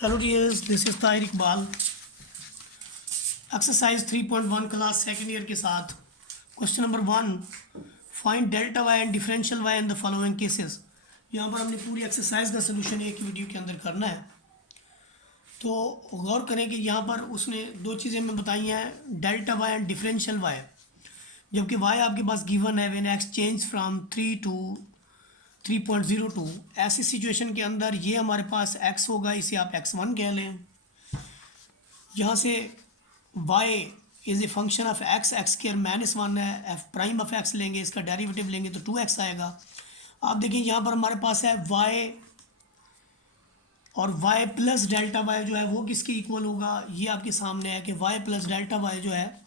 Hello dears, this is Tahir Iqbal. Exercise 3.1 class second year के साथ question number 1, find delta y and differential y in the following cases. यहाँ पर हमने पूरी exercise का सोल्यूशन एक वीडियो के अंदर करना है। तो गौर करें कि यहाँ पर उसने दो चीज़ें हमें बताई हैं, delta y and differential y. जबकि वाई आपके पास गिवन है when x change from 3 to 3.02। ऐसी सिचुएशन के अंदर ये हमारे पास x होगा, इसे आप x1 कह लें। यहाँ से y is a function of x, x square -1 है, f प्राइम ऑफ x लेंगे, इसका डेरिवेटिव लेंगे तो 2x आएगा। आप देखें यहाँ पर हमारे पास है y और y प्लस डेल्टा y जो है वो किसके इक्वल होगा, ये आपके सामने है कि y प्लस डेल्टा y जो है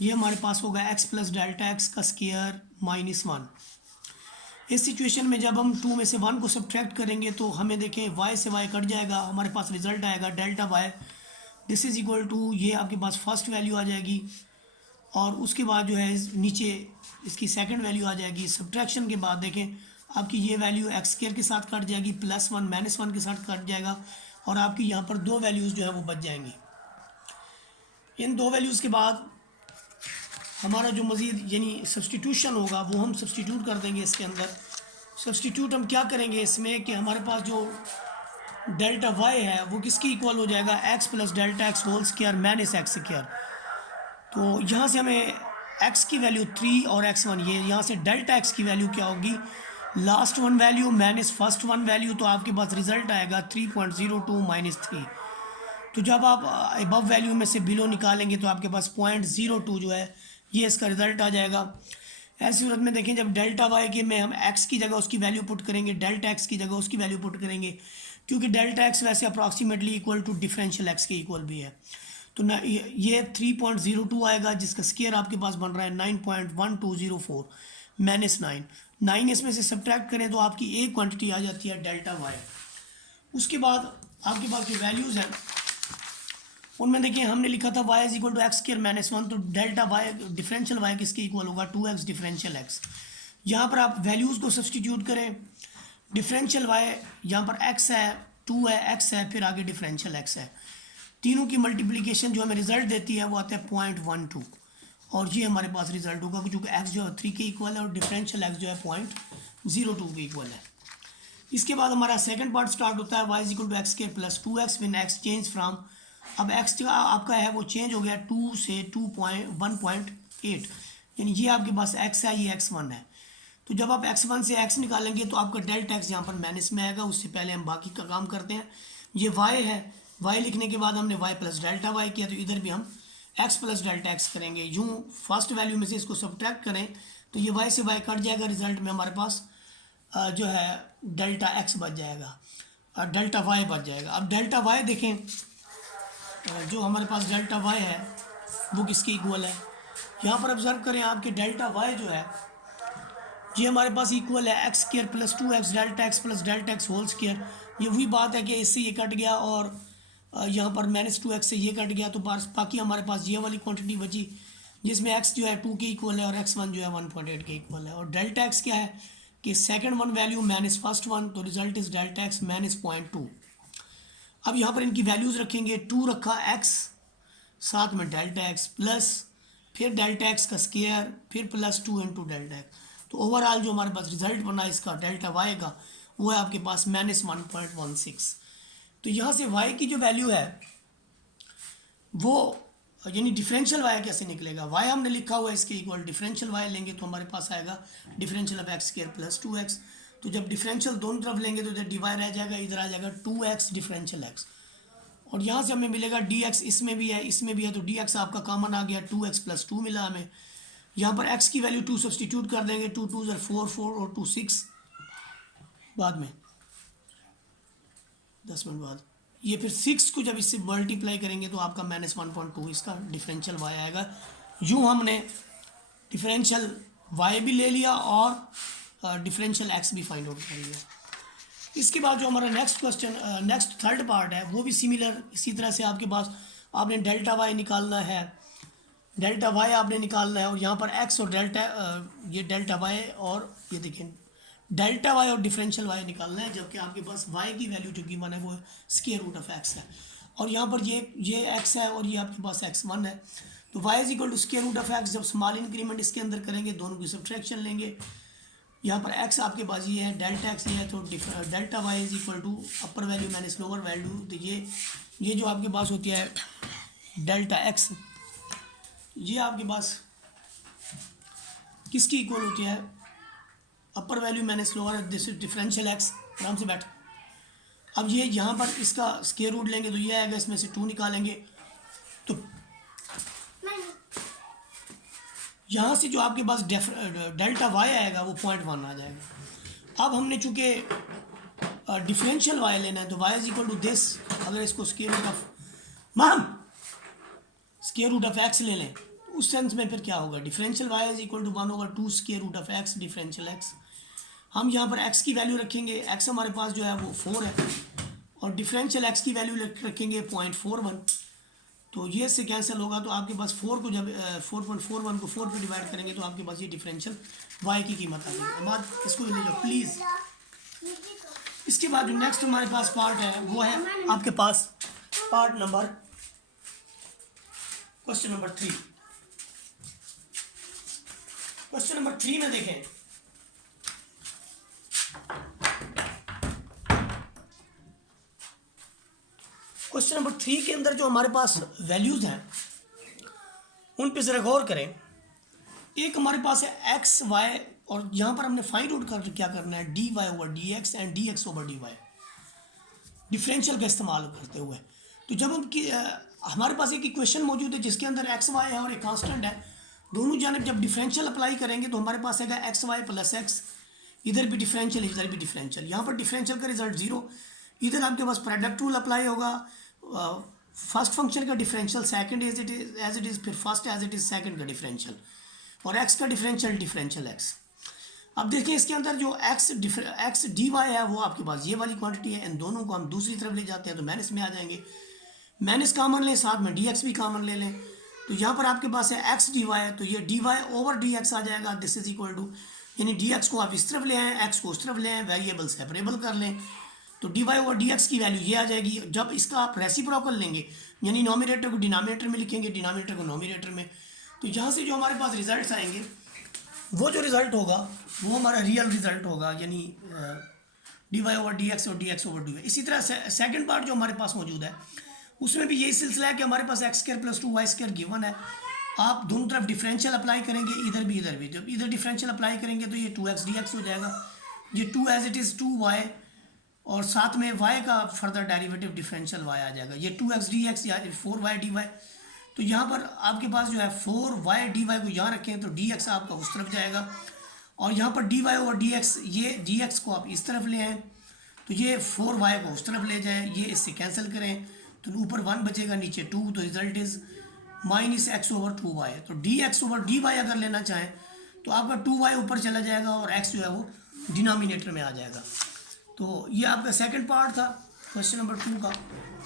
ये हमारे पास होगा x प्लस डेल्टा x का स्क्वायर -1। इस सिचुएशन में जब हम 2 में से 1 को सब्ट्रैक्ट करेंगे तो हमें देखें y से y कट जाएगा, हमारे पास रिजल्ट आएगा delta y this is equal to, ये आपके पास फर्स्ट वैल्यू आ जाएगी और उसके बाद जो है नीचे इसकी सेकंड वैल्यू आ जाएगी। सब्ट्रैक्शन के बाद देखें आपकी ये वैल्यू एक्स स्क्वायर के साथ कट जाएगी, +1 -1 के साथ कट जाएगा और आपकी यहाँ पर दो वैल्यूज़ जो है वो बच जाएंगी। इन दो वैल्यूज़ के बाद हमारा जो मज़ीद यानी सब्सटीट्यूशन होगा वो हम सब्सटीट्यूट कर देंगे इसके अंदर। सब्सटीट्यूट हम क्या करेंगे इसमें कि हमारे पास जो डेल्टा वाई है वो किसकी इक्वल हो जाएगा, x plus delta x whole square minus x square. तो यहाँ से हमें x की वैल्यू 3 और x1, ये यहाँ से डेल्टा x की वैल्यू क्या होगी, last one value minus first one value, तो आपके पास रिजल्ट आएगा 3.02 - 3। तो जब आप अबव वैल्यू में से बिलो निकालेंगे तो आपके पास 0.02 जो है ये इसका रिज़ल्ट आ जाएगा। ऐसी सूरत में देखें जब डेल्टा वाई के में हम x की जगह उसकी वैल्यू पुट करेंगे, डेल्टा x की जगह उसकी वैल्यू पुट करेंगे, क्योंकि डेल्टा x वैसे approximately equal to differential x के इक्वल भी है। तो ना ये 3.02 आएगा जिसका स्क्वायर आपके पास बन रहा है 9.1204 -9 इसमें से सब्ट्रैक्ट करें तो आपकी एक क्वांटिटी आ जाती है डेल्टा वाई। उसके बाद आपके पास जो वैल्यूज़ हैं उनमें देखिए हमने लिखा था y is equal to x square -1, तो डेल्टा वाई डिफरेंशियल y किसके इक्वल होगा, 2x डिफरेंशियल x। यहाँ पर आप वैल्यूज़ को सब्सटीट्यूट करें, डिफरेंशियल y यहाँ पर x है, 2 है, x है, फिर आगे डिफरेंशियल x है, तीनों की मल्टीप्लिकेशन जो हमें रिजल्ट देती है वो आता है 0.12 और ये हमारे पास रिजल्ट होगा क्योंकि x जो है 3 के इक्वल है और डिफरेंशियल x जो है 0.02 के इक्वल है। इसके बाद हमारा सेकेंड पार्ट स्टार्ट होता है y is equal to x square plus 2x when x change from, अब x जो आपका है वो चेंज हो गया 2 से 1.8, यानी ये आपके पास x है, ये x1 है। तो जब आप x1 से x निकालेंगे तो आपका डेल्टा x यहाँ पर माइनस में आएगा। उससे पहले हम बाकी का काम करते हैं। ये y है, y लिखने के बाद हमने y प्लस डेल्टा y किया, तो इधर भी हम x प्लस डेल्टा x करेंगे। यूँ फर्स्ट वैल्यू में से इसको सब्ट्रैक्ट करें तो ये y से y कट जाएगा, रिजल्ट में हमारे पास जो है डेल्टा x बच जाएगा और डेल्टा y बच जाएगा। अब डेल्टा y देखें, जो हमारे पास डेल्टा y है वो किसके इक्वल है, यहाँ पर ऑब्जर्व करें आपके डेल्टा y जो है ये हमारे पास इक्वल है x square plus 2x delta x plus delta x whole square. ये वही बात है कि इससे ये कट गया और यहाँ पर -2x से ये कट गया, तो बाकी हमारे पास ये वाली क्वांटिटी बची जिसमें x जो है 2 के इक्वल है और x1 जो है 1.8 के इक्वल है। और डेल्टा x क्या है कि second one value minus first one, तो रिजल्ट इज डेल्टा x -0.2। अब यहाँ पर इनकी वैल्यूज़ रखेंगे, 2 रखा x, साथ में डेल्टा x प्लस फिर डेल्टा x का स्क्वायर फिर +2 इंटू डेल्टा x। तो ओवरऑल जो हमारे पास रिजल्ट बना इसका डेल्टा y का वो है आपके पास -1.16। तो यहाँ से y की जो वैल्यू है वो यानी डिफरेंशियल y कैसे निकलेगा, y हमने लिखा हुआ है इसके इक्वल, डिफरेंशियल y लेंगे तो हमारे पास आएगा differential of x square plus 2x। तो जब डिफरेंशियल दोनों तरफ लेंगे तो इधर डिवाइड रह जाएगा, इधर आ जाएगा 2x डिफरेंशियल x और यहाँ से हमें मिलेगा dx, इसमें भी है इसमें भी है, तो dx आपका कॉमन आ गया, 2x प्लस 2 मिला हमें। यहाँ पर x की वैल्यू 2 सब्सटीट्यूट कर देंगे, 2 2 4 4 और 2 6, बाद में 10 मिनट बाद ये फिर 6 को जब इससे मल्टीप्लाई करेंगे तो आपका -1.2 इसका डिफरेंशियल y आएगा। यूँ हमने डिफरेंशियल y भी ले लिया और डिफरेंशियल x भी फाइंड आउट कर लिया। इसके बाद जो हमारा next question next third part है वो भी सिमिलर इसी तरह से आपके पास आपने डेल्टा y निकालना है, डेल्टा y आपने निकालना है और यहाँ पर x और डेल्टा ये डेल्टा y और ये देखें डेल्टा वाई और डिफरेंशियल वाई निकालना है, जबकि आपके पास वाई की वैल्यू जो गिवन है वो स्क्वायर रूट ऑफ एक्स है, और यहाँ पर ये एक्स है और ये आपके पास x1 है। तो y is equal to square root of x, जब स्मॉल इंक्रीमेंट इसके अंदर करेंगे दोनों की सब्ट्रैक्शन लेंगे, यहाँ पर x आपके पास ये है, डेल्टा एक्स ये है, तो delta y is equal to upper value minus lower value. तो ये जो आपके पास होती है डेल्टा एक्स, ये आपके पास किसकी इक्वल होती है, अपर value minus lower, this is differential x. आराम से बैठ। अब ये यहाँ पर इसका स्क्वायर रूट लेंगे तो ये आएगा, इसमें से 2 निकालेंगे तो यहाँ से जो आपके पास डेल्टा वाई आएगा वो 0.1 आ जाएगा। अब हमने चूँकि डिफरेंशियल वाई लेना है तो y is equal to this, अगर इसको स्क्वायर रूट ऑफ एक्स ले लें उस सेंस में फिर क्या होगा, differential y is equal to 1/2 square root of x differential x. हम यहाँ पर x की वैल्यू रखेंगे, x हमारे पास जो है वो 4 है, और डिफरेंशियल x की वैल्यू रखेंगे 0.41, तो ये इससे कैंसिल होगा। तो आपके पास 4 को जब 4.41 को 4 पे डिवाइड करेंगे तो आपके पास ये डिफरेंशियल y की कीमत आ जाएगी। बाद इसको ले जाओ प्लीज़। इसके बाद जो नेक्स्ट हमारे पास पार्ट है वो है आपके पास part number question number 3। Question number 3 में देखें, क्वेश्चन नंबर 3 के अंदर जो हमारे पास वैल्यूज़ हैं उन पे ज़रा गौर करें। एक हमारे पास है एक्स वाई, और यहाँ पर हमने फाइंड आउट कर क्या करना है, dy over dx and dx over dy, differential का इस्तेमाल करते हुए। तो जब हमारे पास एक इक्वेशन मौजूद है जिसके अंदर एक्स वाई है और एक कांस्टेंट है, दोनों जानब जब डिफरेंशियल अप्लाई करेंगे तो हमारे पास आएगा एक्स वाई प्लस एक्स, इधर भी डिफरेंशियल इधर भी डिफरेंशियल। यहाँ पर डिफरेंशियल का रिजल्ट 0, इधर आपके पास प्रोडक्ट रूल अप्लाई होगा, फर्स्ट फंक्शन का differential second as it is, फिर first as it is second का डिफरेंशियल, और एक्स का डिफरेंशियल एक्स। अब देखिए इसके अंदर जो एक्स डी वाई है वो आपके पास ये वाली क्वांटिटी है, इन दोनों को हम दूसरी तरफ ले जाते हैं तो माइनस में आ जाएंगे, माइनस कामन लें, साथ में डी एक्स भी कामन ले लें, तो यहाँ पर आपके पास है एक्स डी वाई है, तो ये d y over d x आ जाएगा, दिस इज इक्वल टू, यानी डी एक्स को आप इस तरफ ले आएँ, एक्स को उस तरफ ले आएँ, वेरिएबल सेपरेबल कर लें, तो d y over d x की वैल्यू ये आ जाएगी। जब इसका आप रेसिप्रोकल लेंगे, यानी नॉमिनेटर को डिनोमिनेटर में लिखेंगे, डिनोमिनेटर को नॉमिनेटर में, तो यहाँ से जो हमारे पास रिजल्ट्स आएंगे वो जो रिज़ल्ट होगा वो हमारा रियल रिज़ल्ट होगा, यानी d y over d x और d x over d y. इसी तरह सेकंड पार्ट जो हमारे पास मौजूद है उसमें भी यही सिलसिला है कि हमारे पास x square plus 2 y square given है, आप दोनों तरफ डिफरेंशियल अप्लाई करेंगे, इधर भी इधर भी, जब इधर डिफरेंशियल अप्लाई करेंगे तो ये 2x dx हो जाएगा, ये 2 एज इट इज़ 2y, और साथ में y का फर्दर डेरिवेटिव डिफरेंशियल y आ जाएगा, ये 2x dx या 4y dy। तो यहाँ पर आपके पास जो है 4y dy को यहाँ रखें तो dx आपका उस तरफ जाएगा, और यहाँ पर dy और dx, ये dx को आप इस तरफ ले आएँ तो ये 4y को उस तरफ ले जाएँ, ये इससे कैंसिल करें तो ऊपर 1 बचेगा, नीचे 2, तो result is minus x over 2y। तो dx ओवर dy अगर लेना चाहें तो आपका 2y ऊपर चला जाएगा और x जो है वो डिनोमिनेटर में आ जाएगा। तो ये आपका सेकंड पार्ट था क्वेश्चन नंबर 2 का।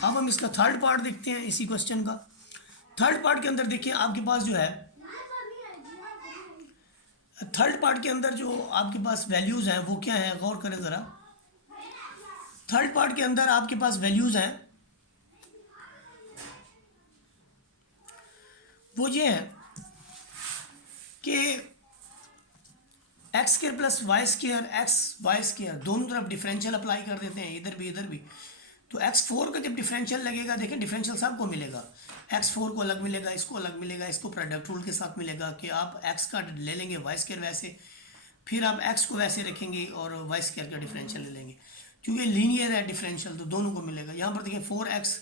अब हम इसका थर्ड पार्ट देखते हैं इसी क्वेश्चन का। थर्ड पार्ट के अंदर देखिए आपके पास जो है, थर्ड पार्ट के अंदर जो आपके पास वैल्यूज़ हैं वो क्या है, गौर करें ज़रा। थर्ड पार्ट के अंदर आपके पास वैल्यूज़ हैं वो ये है कि x square plus y square, x y square दोनों तरफ डिफरेंशियल अप्लाई कर देते हैं, इधर भी। तो x4 का जब डिफरेंशियल लगेगा, देखें डिफरेंशियल सबको मिलेगा, x4 को अलग मिलेगा, इसको अलग मिलेगा, इसको प्रोडक्ट रूल के साथ मिलेगा कि आप x का ले लेंगे वाई स्क्वायर वैसे, फिर आप x को वैसे रखेंगे और वाई स्क्वायर का डिफरेंशियल ले लेंगे, क्योंकि लीनियर है डिफरेंशियल तो दोनों को मिलेगा। यहाँ पर देखें 4x,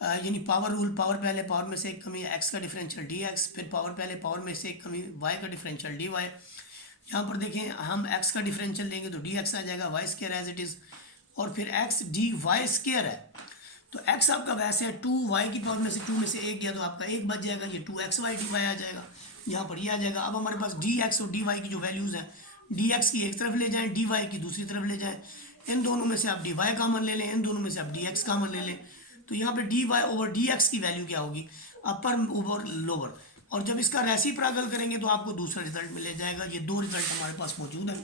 यानी पावर रूल, पावर पहले पावर में से एक कमी x का डिफरेंशियल dx, फिर पावर पहले पावर में से एक कमी y का डिफरेंशियल dy। यहाँ पर देखें हम x का डिफरेंशियल लेंगे तो dx आ जाएगा, y square as it is, और फिर x dy स्क्वायर है तो x आपका वैसे 2y की पावर में से 2 में से 1 गया तो आपका 1 बच जाएगा, ये 2xy dy आ जाएगा, यहाँ पर ये आ जाएगा। अब हमारे पास dx और dy की जो वैल्यूज़ हैं, dx की एक तरफ ले जाएँ, dy की दूसरी तरफ ले जाएँ, इन दोनों में से आप dy कॉमन ले लें, इन दोनों में से आप dx कॉमन ले लें, तो यहाँ पे dy ओवर dx की वैल्यू क्या होगी, अपर ओवर लोअर, और जब इसका रेसिप्रोकल करेंगे तो आपको दूसरा रिजल्ट मिल जाएगा। ये दो रिजल्ट हमारे पास मौजूद है।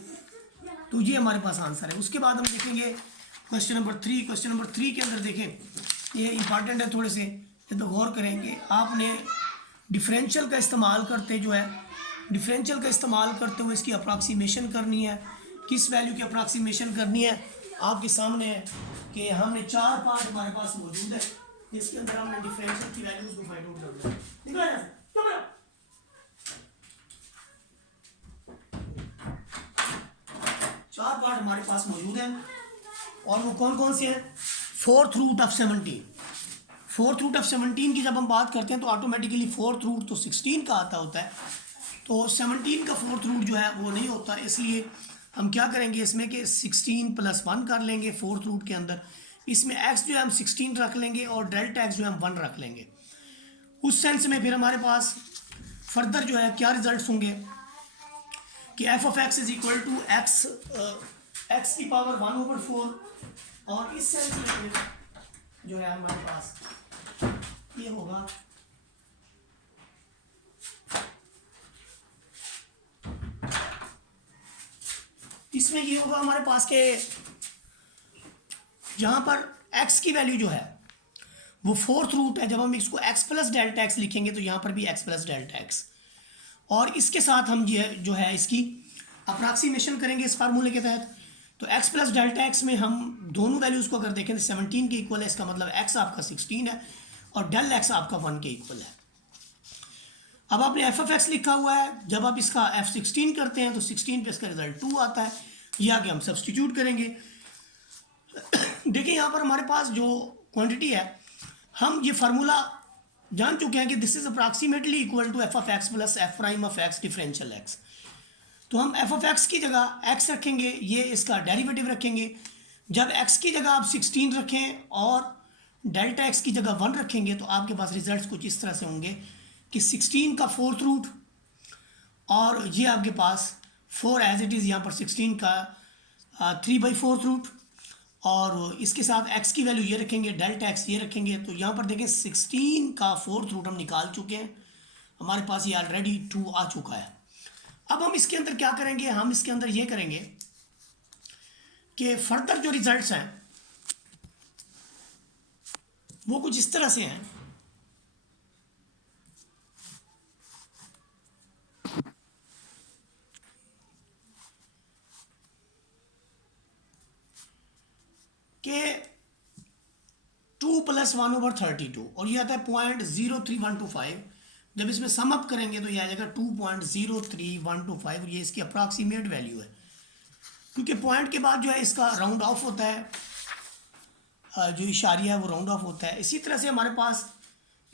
तो ये हमारे पास आंसर है। उसके बाद हम देखेंगे क्वेश्चन नंबर 3। क्वेश्चन नंबर 3 के अंदर देखें, ये इंपॉर्टेंट है थोड़े से, ये तो गौर करेंगे। आपने डिफरेंशियल का इस्तेमाल करते जो है, डिफरेंशियल का इस्तेमाल करते हुए इसकी अप्रॉक्सीमेशन करनी है। किस वैल्यू की अप्रॉक्सीमेशन करनी है आपके सामने है कि हमने 4 पार्ट हमारे पास मौजूद है, जिसके अंदर हमने डिफरेंशियल की वैल्यूज को फाइंड आउट करना है। निकला है? चार पार्ट हमारे पास मौजूद हैं और वो कौन कौन से हैं? Fourth root of 17। Fourth root of 17 की जब हम बात करते हैं तो ऑटोमेटिकली फोर्थ रूट तो 16 का आता होता है, तो 17 का फोर्थ रूट जो है वो नहीं होता। इसलिए हम क्या करेंगे इसमें कि 16 + 1 कर लेंगे फोर्थ रूट के अंदर। इसमें x जो है हम 16 रख लेंगे और डेल्टा x जो है हम 1 रख लेंगे। उस सेंस में फिर हमारे पास फर्दर जो है क्या रिजल्ट्स होंगे कि f(x) = x की पावर 1/4, और इस सेंस में फिर जो है हमारे पास ये होगा इसमें ये होगा हमारे पास के जहाँ पर x की वैल्यू जो है वो फोर्थ रूट है। जब हम इसको x + डेल्टा x लिखेंगे तो यहाँ पर भी x + डेल्टा x, और इसके साथ हम ये जो है इसकी अप्रॉक्सीमेशन करेंगे इस फार्मूले के तहत। तो x + डेल्टा x में हम दोनों वैल्यूज़ को अगर देखें तो 17 के इक्वल है, इसका मतलब x आपका 16 है और डेल x आपका 1 के इक्वल है। अब आपने f(x) लिखा हुआ है, जब आप इसका f16 करते हैं तो 16 पे इसका रिजल्ट 2 आता है। ये आगे हम सब्सटीट्यूट करेंगे। देखिए यहाँ पर हमारे पास जो क्वांटिटी है, हम ये फार्मूला जान चुके हैं कि this is approximately equal to f(x) + f'(x) differential x। तो हम f(x) की जगह x रखेंगे, ये इसका डेरिवेटिव रखेंगे। जब x की जगह आप 16 रखें और डेल्टा x की जगह 1 रखेंगे तो आपके पास रिजल्ट्स कुछ इस तरह से होंगे कि 16 का फोर्थ रूट और ये आपके पास 4 एज इट इज़, यहाँ पर 16 का 3/4 रूट, और इसके साथ x की वैल्यू ये रखेंगे, डेल्टा x ये रखेंगे। तो यहाँ पर देखें 16 का फोर्थ रूट हम निकाल चुके हैं, हमारे पास ये ऑलरेडी 2 आ चुका है। अब हम इसके अंदर क्या करेंगे, हम इसके अंदर ये करेंगे कि फर्दर जो रिजल्ट्स हैं वो कुछ इस तरह से हैं कि 2 + 1/32 और ये आता है 0.03125। जब इसमें सम अप करेंगे तो ये आ जाएगा 2.03125, और ये इसकी अप्रॉक्सीमेट वैल्यू है, क्योंकि पॉइंट के बाद जो है इसका राउंड ऑफ होता है, जो इशारिया है वो राउंड ऑफ होता है। इसी तरह से हमारे पास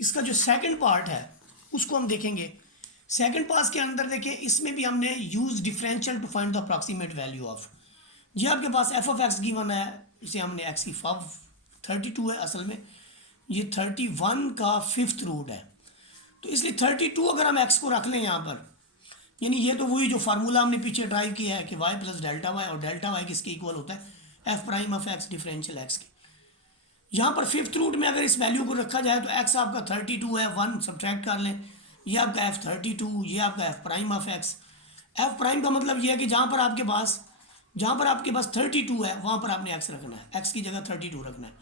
इसका जो सेकंड पार्ट है उसको हम देखेंगे। सेकंड पार्ट के अंदर देखिए, इसमें भी हमने use differential to find the approximate value of. ये आपके पास f(x) गिवन है, इसे हमने x की 32 है, असल में ये 31 का 5th रूट है, तो इसलिए 32 अगर हम x को रख लें यहाँ पर, यानी ये तो वही जो फार्मूला हमने पीछे ड्राइव किया है कि y + डेल्टा y, और डेल्टा y किसके इक्वल होता है f'(x) डिफरेंशियल x के। यहाँ पर 5th रूट में अगर इस वैल्यू को रखा जाए तो x आपका 32 है, 1 सब्ट्रैक्ट कर लें, ये आपका f32, ये आपका f'(x). f' का मतलब ये है कि जहाँ पर आपके पास 32 है वहाँ पर आपने x रखना है, x की जगह 32 रखना है।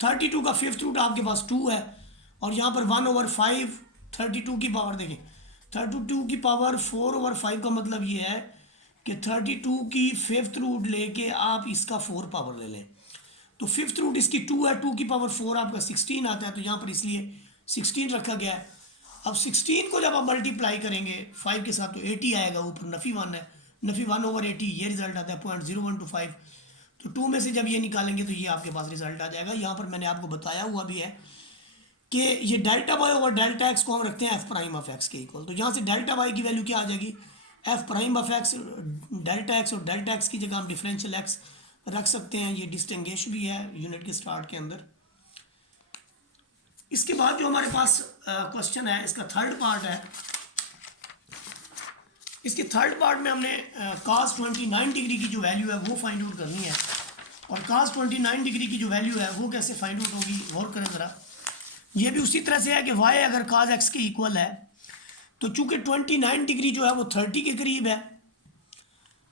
32 का 5th रूट आपके पास 2 है, और यहाँ पर 1/5 32 की पावर देखें, 32 की पावर 4/5 का मतलब ये है कि 32 की 5th रूट लेके आप इसका 4 पावर ले लें, तो 5th रूट इसकी 2 है, 2 की पावर 4 आपका 16 आता है, तो यहाँ पर इसलिए 16 रखा गया है। अब 16 को जब आप मल्टीप्लाई करेंगे 5 के साथ तो 80 आएगा, ऊपर नफ़ी 1 है, नफ़ी 1/80, ये रिजल्ट आता है 0.0125। तो 2 में से जब ये निकालेंगे तो ये आपके पास रिजल्ट आ जाएगा। यहाँ पर मैंने आपको बताया हुआ भी है कि ये delta y over delta x को हम रखते हैं f'(x) के इक्वल। तो यहाँ से डेल्टा y की वैल्यू क्या आ जाएगी, f'(x) डेल्टा x, और डेल्टा x की जगह हम डिफरेंशियल x रख सकते हैं। ये डिस्टिंग्विश भी है यूनिट के स्टार्ट के अंदर। इसके बाद जो हमारे पास क्वेश्चन है, इसका थर्ड पार्ट है। इसके थर्ड पार्ट में हमने cos 29 डिग्री की जो वैल्यू है वो फाइंड आउट करनी है, और cos 29 डिग्री की जो वैल्यू है वो कैसे फाइंड आउट होगी, गौर करें ज़रा। ये भी उसी तरह से है कि y अगर cos x के इक्वल है, तो चूंकि 29 डिग्री जो है वो 30 के करीब है,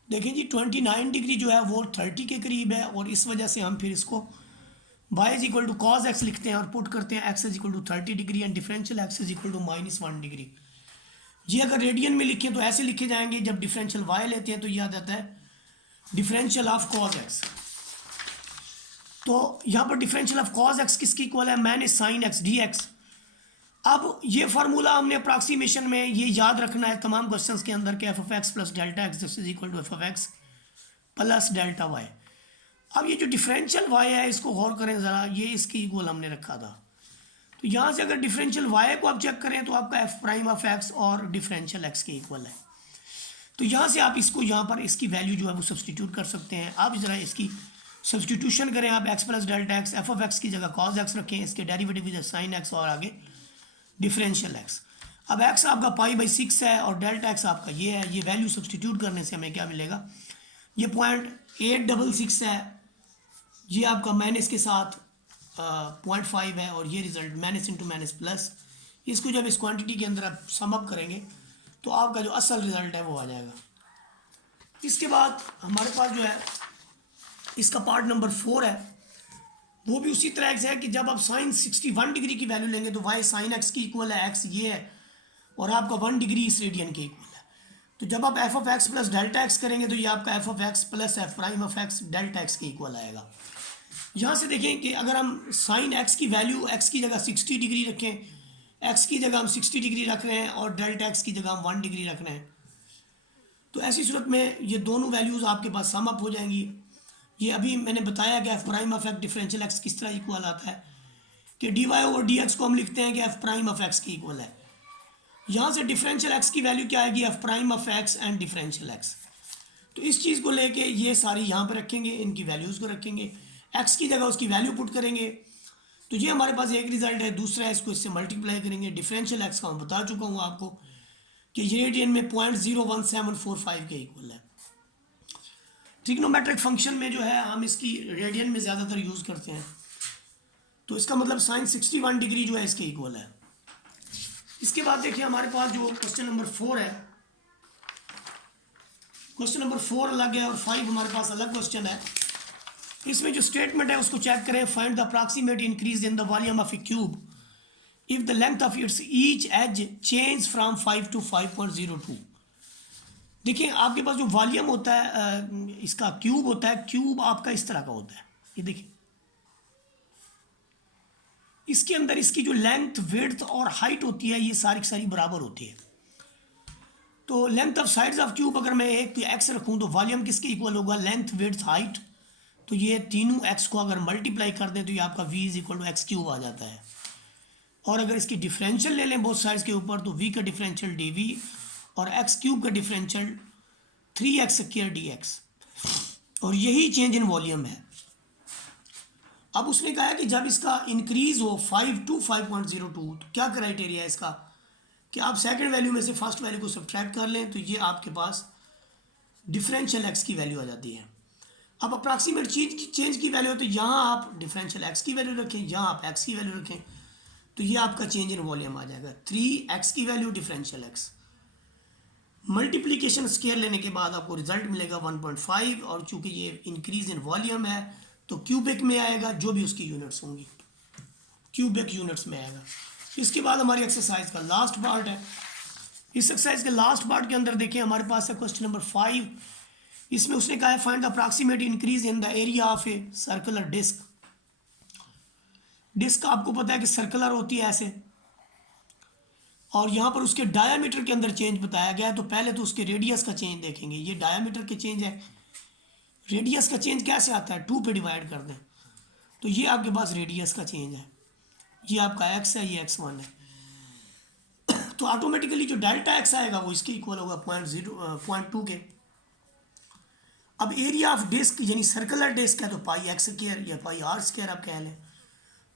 देखें जी 29 डिग्री जो है वो 30 के करीब है, और इस वजह से हम फिर इसको y is equal to cos x लिखते हैं और पुट करते हैं x is equal to 30 degree and differential x is equal to -1 degree. ये अगर रेडियन में लिखें तो ऐसे लिखे जाएंगे, जब डिफरेंशियल y लेते हैं तो यह आ जाता है डिफरेंशियल ऑफ कॉज एक्स। तो यहाँ पर डिफरेंशियल ऑफ कॉज एक्स किसकी इक्वल है, minus sine x D x. अब ये फार्मूला हमने अप्रॉक्सीमेशन में ये याद रखना है तमाम क्वेश्चंस के अंदर कि f of x plus delta x this is equal to f of x plus delta y. अब ये जो डिफरेंशियल वाई है इसको गौर करें ज़रा, ये इसकी इक्वल हमने रखा था। तो यहाँ से अगर डिफरेंशियल वाई को आप चेक करें तो आपका एफ प्राइम ऑफ एक्स और डिफरेंशियल एक्स के इक्वल है। तो यहाँ से आप इसको यहाँ पर इसकी वैल्यू जो है वो सब्सटीट्यूट कर सकते हैं। आप ज़रा इसकी सब्सटीट्यूशन करें, आप x plus delta x F of x की जगह कॉज एक्स रखें, इसके डेरिवेटिव साइन एक्स और आगे डिफरेंशियल एक्स। अब एक्स आपका π/6 है और डेल्टा एक्स आपका ये है। ये वैल्यू सब्सटीट्यूट करने से हमें क्या मिलेगा, ये 0.866 है, ये आपका माइनस के साथ 0.5 है, और ये result minus into minus plus. इसको जब इस क्वांटिटी के अंदर आप सम अप करेंगे तो आपका जो असल रिजल्ट है वो आ जाएगा। इसके बाद हमारे पास जो है इसका पार्ट नंबर 4 है, वो भी उसी तरह से है कि जब आप साइन 61 डिग्री की वैल्यू लेंगे तो वाई साइन एक्स की इक्वल है, एक्स ये है, और आपका 1 डिग्री इस रेडियन के इक्वल है। तो जब आप F of x plus delta x करेंगे तो ये आपका F of x plus F prime of x delta x के इक्वल आएगा। यहाँ से देखें कि अगर हम साइन एक्स की वैल्यू एक्स की जगह 60 डिग्री रखें, एक्स की जगह हम 60 डिग्री रख रहे हैं और डेल्टा एक्स की जगह हम 1 डिग्री रख रहे हैं, तो ऐसी सूरत में ये दोनों वैल्यूज़ आपके पास सम अप हो जाएंगी। ये अभी मैंने बताया कि f prime of x differential x किस तरह इक्वल आता है कि d y over d x को हम लिखते हैं कि एफ प्राइम ऑफ एक्स की इक्वल है। यहाँ से डिफरेंशियल एक्स की वैल्यू क्या आएगी, f prime of x and differential x. तो इस चीज़ को लेके ये सारी यहाँ पर रखेंगे, इनकी वैल्यूज़ को रखेंगे, एक्स की जगह उसकी वैल्यू पुट करेंगे, तो ये हमारे पास एक रिजल्ट है। दूसरा है इसको इससे मल्टीप्लाई करेंगे। डिफरेंशियल एक्स का मैं बता चुका हूँ आपको कि ये रेडियन में 0.01745 के इक्वल है। ट्रिग्नोमेट्रिक फंक्शन में जो है हम इसकी रेडियन में ज़्यादातर यूज़ करते हैं, तो इसका मतलब साइन 61 डिग्री जो है इसके इक्वल है। इसके बाद देखिए हमारे पास जो क्वेश्चन नंबर 4 है, क्वेश्चन नंबर 4 अलग है और 5 हमारे पास अलग क्वेश्चन है। इसमें जो स्टेटमेंट है उसको चेक करें। Find the approximate increase in the volume of a cube if the length of its each edge change from 5 to 5.02। देखिए आपके पास जो वॉल्यूम होता है इसका क्यूब होता है, क्यूब आपका इस तरह का होता है, ये देखिए इसके अंदर इसकी जो लेंथ विड्थ और हाइट होती है ये सारी की सारी बराबर होती है। तो length of sides of cube अगर मैं एक एक्स रखूं तो वॉल्यूम किसके इक्वल होगा, लेंथ विड्थ हाइट। तो ये तीनों एक्स को अगर मल्टीप्लाई कर दें तो ये आपका v is equal to x cube आ जाता है। और अगर इसकी डिफरेंशियल ले लें बोथ साइड्स के ऊपर तो v का डिफरेंशियल dv और एक्स क्यूब का डिफरेंशियल 3x² dx, और यही चेंज इन वॉल्यूम है। अब उसने कहा कि जब इसका इंक्रीज हो 5 to 5.02 तो क्या क्राइटेरिया है इसका कि आप सेकंड वैल्यू में से फर्स्ट वैल्यू को सब्ट्रैक्ट कर लें तो ये आपके पास डिफरेंशियल एक्स की वैल्यू आ जाती है। अब अप्रॉक्सीमेट चेंज की वैल्यू हो तो यहाँ आप डिफरेंशियल एक्स की वैल्यू रखें, यहाँ आप एक्स की वैल्यू रखें, तो ये आपका चेंज इन वॉल्यूम आ जाएगा। 3x की value differential x, multiplication square लेने के बाद आपको रिजल्ट मिलेगा 1.5, और चूंकि ये इंक्रीज इन वॉल्यूम है तो क्यूबिक में आएगा, जो भी उसकी यूनिट्स होंगी क्यूबिक यूनिट्स में आएगा। इसके बाद हमारी एक्सरसाइज का लास्ट पार्ट है। इस एक्सरसाइज के लास्ट पार्ट के अंदर देखें हमारे पास है क्वेश्चन नंबर 5। इसमें उसने कहा है find the approximate increase in the area of a circular disc. Disc आपको पता है कि सर्कुलर होती है ऐसे, और यहाँ पर उसके डायामीटर के अंदर चेंज बताया गया है। तो पहले तो उसके रेडियस का चेंज देखेंगे, ये डायामीटर के चेंज है। रेडियस का चेंज कैसे आता है, 2 पे डिवाइड कर दें तो ये आपके पास रेडियस का चेंज है, ये आपका x है, ये x1 है। तो ऑटोमेटिकली जो डेल्टा x आएगा वो इसके इक्वल होगा 0.2 के। अब एरिया ऑफ डिस्क यानी सर्कुलर डिस्क है तो πx² या πr² आप कह लें।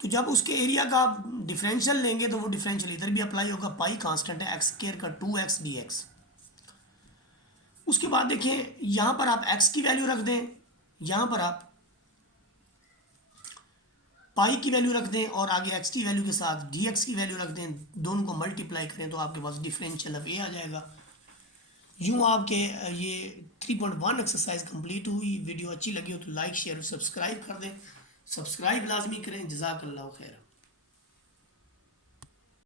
तो जब उसके एरिया का आप डिफरेंशियल लेंगे तो वो डिफरेंशियल इधर भी अप्लाई होगा, पाई कांस्टेंट है, x² का 2x dx। उसके बाद देखिए यहाँ पर आप x की वैल्यू रख दें, यहाँ पर आप पाई की वैल्यू रख दें और आगे x की वैल्यू के साथ dx की वैल्यू रख दें, दोनों को मल्टीप्लाई करें तो आपके पास डिफरेंशियल ऑफ a आ जाएगा। यूँ आपके ये 3.1 एक्सरसाइज कंप्लीट हुई। वीडियो अच्छी लगी हो तो लाइक शेयर और सब्सक्राइब कर दें। सब्सक्राइब लाजमी करें। जज़ाकल्लाह खैर।